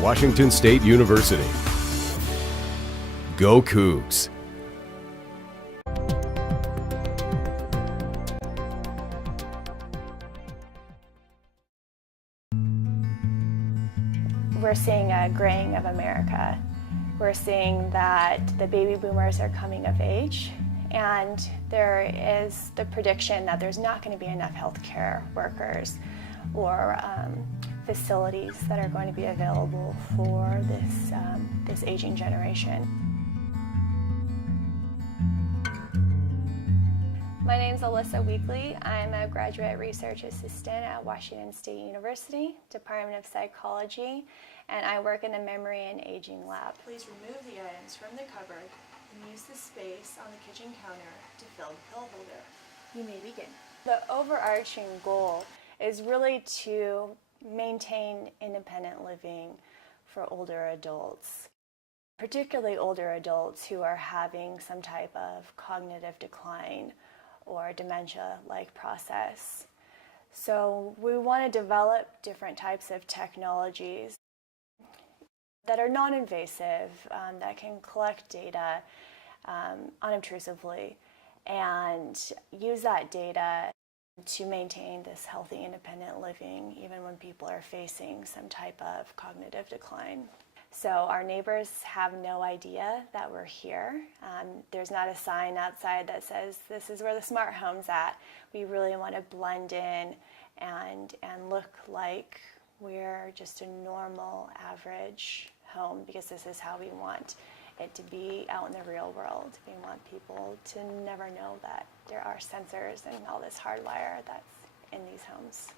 Washington State University. Go Cougs! We're seeing a graying of America. We're seeing that the baby boomers are coming of age, and there is the prediction that there's not going to be enough healthcare workers or facilities that are going to be available for this aging generation. My name's Alyssa Weekly. I'm a graduate research assistant at Washington State University, Department of Psychology, and I work in the Memory and Aging Lab. Please remove the items from the cupboard and use the space on the kitchen counter to fill the pill holder. You may begin. The overarching goal is really to maintain independent living for older adults, particularly older adults who are having some type of cognitive decline or dementia-like process. So we want to develop different types of technologies that are non-invasive, that can collect data unobtrusively and use that data to maintain this healthy, independent living even when people are facing some type of cognitive decline. So our neighbors have no idea that we're here. There's not a sign outside that says this is where the smart home's at. We really want to blend in and look like we're just a normal, average home, because this is how we want it to be out in the real world. We want people to never know that there are sensors and all this hardwire that's in these homes.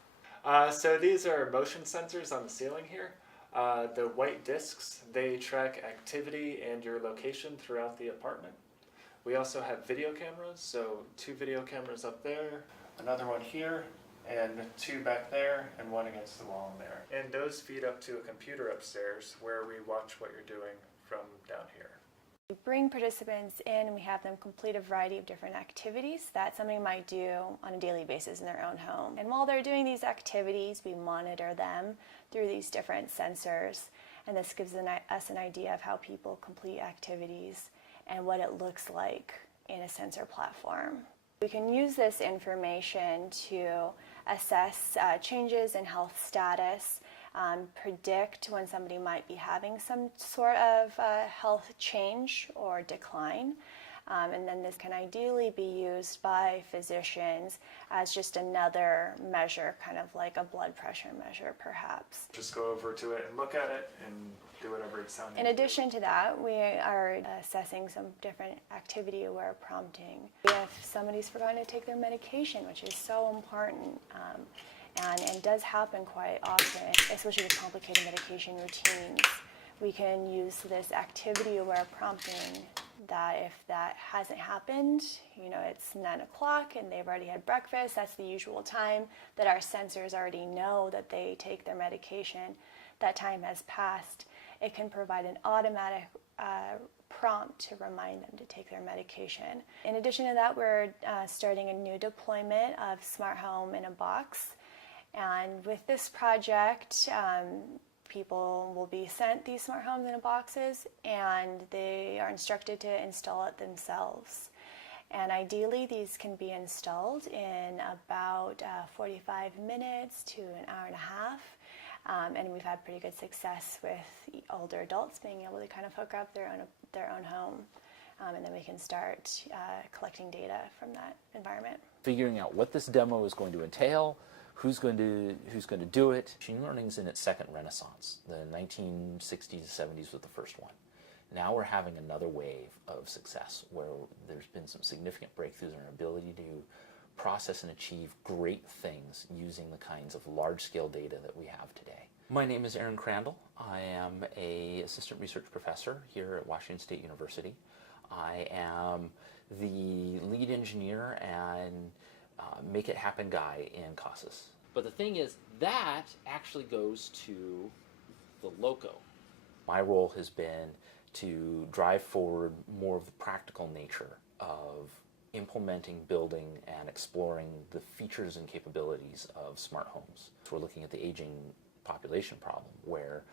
So these are motion sensors on the ceiling here. The white discs, they track activity and your location throughout the apartment. We also have video cameras, so 2 video cameras up there, another one here, and 2 back there, and 1 against the wall in there. And those feed up to a computer upstairs where we watch what you're doing from down here. We bring participants in and we have them complete a variety of different activities that somebody might do on a daily basis in their own home. And while they're doing these activities, we monitor them through these different sensors, and this gives us an idea of how people complete activities and what it looks like in a sensor platform. We can use this information to assess changes in health status, predict when somebody might be having some sort of health change or decline. And then this can ideally be used by physicians as just another measure, kind of like a blood pressure measure perhaps. Just go over to it and look at it and do whatever it's sounding. In addition to that, we are assessing some different activity-aware prompting. If somebody's forgotten to take their medication, which is so important, and does happen quite often, especially with complicated medication routines, we can use this activity-aware prompting that if that hasn't happened, it's 9 o'clock and they've already had breakfast, that's the usual time that our sensors already know that they take their medication, that time has passed. It can provide an automatic prompt to remind them to take their medication. In addition to that, we're starting a new deployment of Smart Home in a Box. And with this project, people will be sent these smart homes in boxes, and they are instructed to install it themselves. And ideally, these can be installed in about 45 minutes to an hour and a half. And we've had pretty good success with older adults being able to kind of hook up their own home. And then we can start collecting data from that environment. Figuring out what this demo is going to entail, who's going to do it. Machine learning's in its second renaissance. The 1960s, 70s was the first one. Now we're having another wave of success where there's been some significant breakthroughs in our ability to process and achieve great things using the kinds of large-scale data that we have today. My name is Aaron Crandall. I am an assistant research professor here at Washington State University. I am the lead engineer and make it happen guy in CASAS. But the thing is, that actually goes to the loco. My role has been to drive forward more of the practical nature of implementing, building, and exploring the features and capabilities of smart homes. So we're looking at the aging population problem, where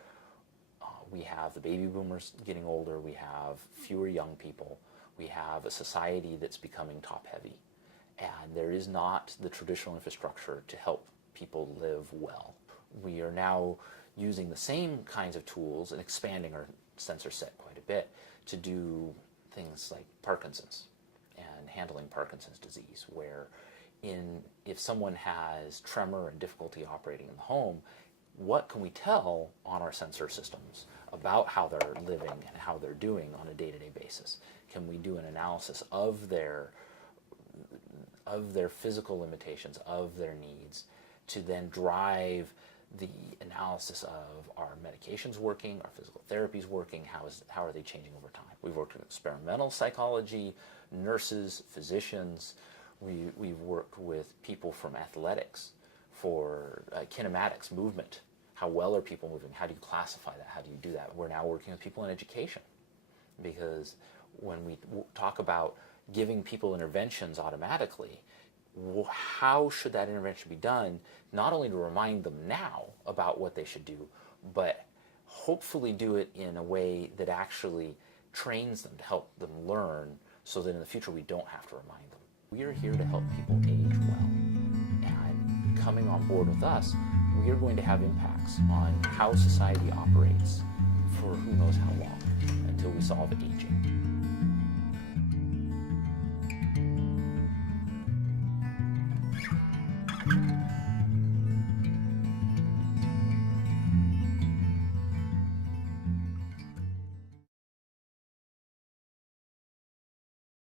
We have the baby boomers getting older, we have fewer young people, we have a society that's becoming top-heavy, and there is not the traditional infrastructure to help people live well. We are now using the same kinds of tools and expanding our sensor set quite a bit to do things like Parkinson's and handling Parkinson's disease, where if someone has tremor and difficulty operating in the home, what can we tell on our sensor systems about how they're living and how they're doing on a day-to-day basis? Can we do an analysis of their physical limitations, of their needs, to then drive the analysis of our medications working, our physical therapies working, how are they changing over time? We've worked with experimental psychology, nurses, physicians. We've worked with people from athletics for kinematics, movement. How well are people moving? How do you classify that? How do you do that? We're now working with people in education, because when we talk about giving people interventions automatically, how should that intervention be done, not only to remind them now about what they should do, but hopefully do it in a way that actually trains them to help them learn, so that in the future we don't have to remind them. We are here to help people age well, and coming on board with us, we are going to have impacts on how society operates for who knows how long, until we solve aging.